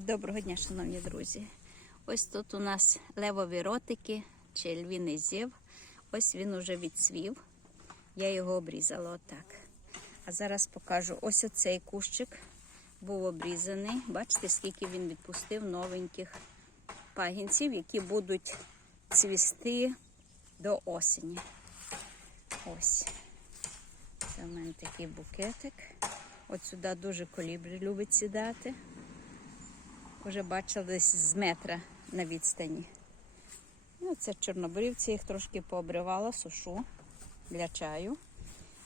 Доброго дня, шановні друзі. Ось тут у нас левові ротики чи львіний зів. Ось він уже відцвів. Я його обрізала отак. А зараз покажу ось оцей кущик був обрізаний. Бачите, скільки він відпустив новеньких пагінців, які будуть цвісти до осені. Ось. Це в мене такий букетик. От сюди дуже колібрі любить сідати. Вже бачила десь з метра на відстані. Ну, це чорнобривці, їх трошки пообривала, сушу для чаю.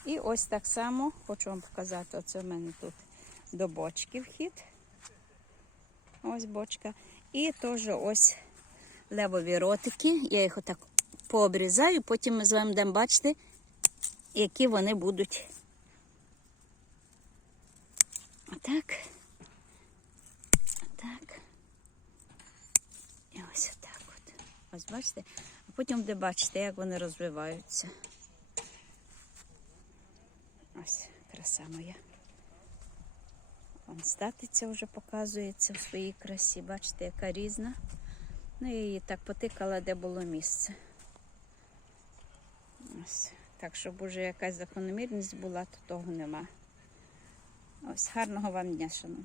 І ось так само хочу вам показати, оце в мене тут до бочки вхід. Ось бочка. І теж ось левові ротики. Я їх отак пообрізаю, потім ми з вами будемо бачити, які вони будуть. Отак. Отак. І ось отак от. Ось бачите? А потім буде бачите, як вони розвиваються. Ось краса моя. Вон статиця вже показується в своїй красі. Бачите, яка різна. Ну, я її так потикала, де було місце. Ось. Так, щоб уже якась закономірність була, то того нема. Ось гарного вам дня, шановні.